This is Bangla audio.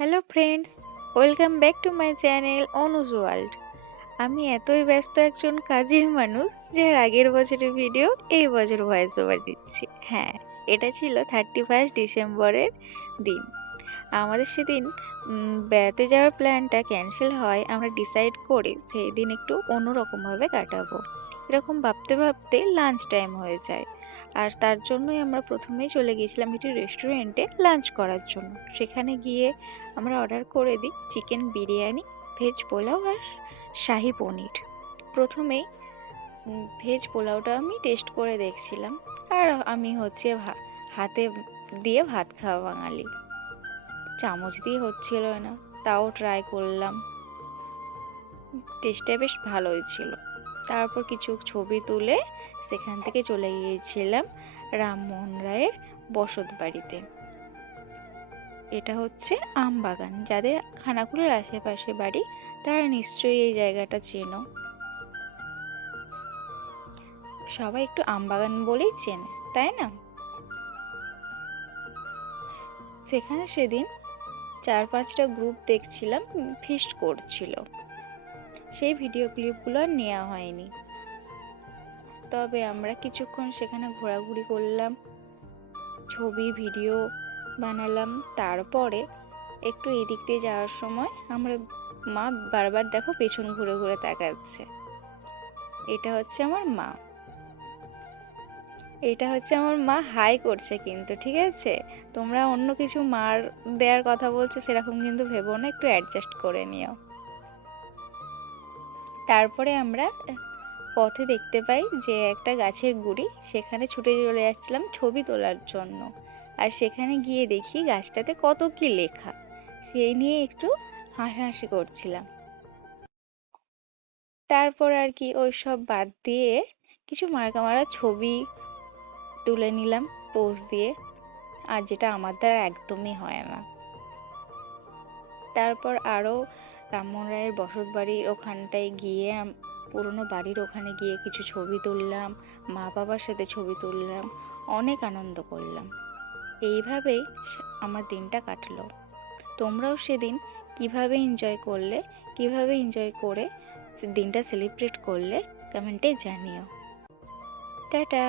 Hello friends, welcome back to my channel Anuj world. আমি এতই ব্যস্ত একজন কাজের মানুষ যে আগের বছরের ভিডিও এই বছর ভয়েস ওভার দিচ্ছি। হ্যাঁ, এটা ছিল 31 ডিসেম্বরের দিন। আমাদের সেদিন বেড়াতে যাওয়ার প্ল্যানটা ক্যান্সেল হয়। আমরা ডিসাইড করি সেই দিন একটু অন্যরকমভাবে কাটাবো। এরকম ভাবতে ভাবতে লাঞ্চ টাইম হয়ে যায়। আর তার জন্যই আমরা প্রথমেই চলে গিয়েছিলাম একটি রেস্টুরেন্টে লাঞ্চ করার জন্য। সেখানে গিয়ে আমরা অর্ডার করে দিই চিকেন বিরিয়ানি, ভেজ পোলাও আর শাহি পনির। প্রথমেই ভেজ পোলাওটা আমি টেস্ট করে দেখছিলাম। আর আমি হচ্ছে হাতে দিয়ে ভাত খাওয়া বাঙালি, চামচ দিয়ে হচ্ছিল না, তাও ট্রাই করলাম। টেস্টটা বেশ ভালোই ছিল। তারপর কিছু ছবি তুলে সেখান থেকে চলে গিয়েছিলাম রামমোহন রায়ের বসত বাড়িতে। এটা হচ্ছে আমবাগান। যাদের খানাকুলের আশেপাশে বাড়ি তারা নিশ্চয়ই এই জায়গাটা চেনো। সবাই একটু আমবাগান বলেই চেনে, তাই না? সেখানে সেদিন 4-5টা গ্রুপ দেখছিলাম ফিস্ট করছিল। সেই ভিডিও ক্লিপগুলো আর নেওয়া হয়নি। তবে আমরা কিছুক্ষণ সেখানে ঘোরাঘুরি করলাম, ছবি ভিডিও বানালাম। তারপরে একটু এদিক দিয়ে যাওয়ার সময় আমরা মা বারবার দেখো পেছন ঘুরে ঘুরে তাকাচ্ছে। এটা হচ্ছে আমার মা। এটা হচ্ছে আমার মা হাই করছে কিন্তু, ঠিক আছে? তোমরা অন্য কিছু মার দেওয়ার কথা বলছো সেরকম কিন্তু ভেবো না, একটু অ্যাডজাস্ট করে নিও। তারপরে আমরা পথে দেখতে পাই যে একটা গাছের গুড়ি, সেখানে ছুটে চলে যাচ্ছিলাম ছবি তোলার জন্য। আর সেখানে গিয়ে দেখি গাছটাতে কত কি লেখা, সেই নিয়ে একটু হাসাহাসি করছিলাম। তারপর আর কি ওই সব বাদ দিয়ে কিছু মার্কা মারা ছবি তুলে নিলাম পোজ দিয়ে, আর যেটা আমার দ্বারা একদমই হয় না। তারপর আরো রামমোহন রায়ের বসত বাড়ির ওখানটায় গিয়ে পুরোনো বাড়ির ওখানে গিয়ে কিছু ছবি তুললাম, মা বাবার সাথে ছবি তুললাম, অনেক আনন্দ করলাম। এইভাবেই আমার দিনটা কাটলো। তোমরাও সেদিন কিভাবে এনজয় করলে, কিভাবে এনজয় করে দিনটা সেলিব্রেট করলে কমেন্টে জানিও। টাটা।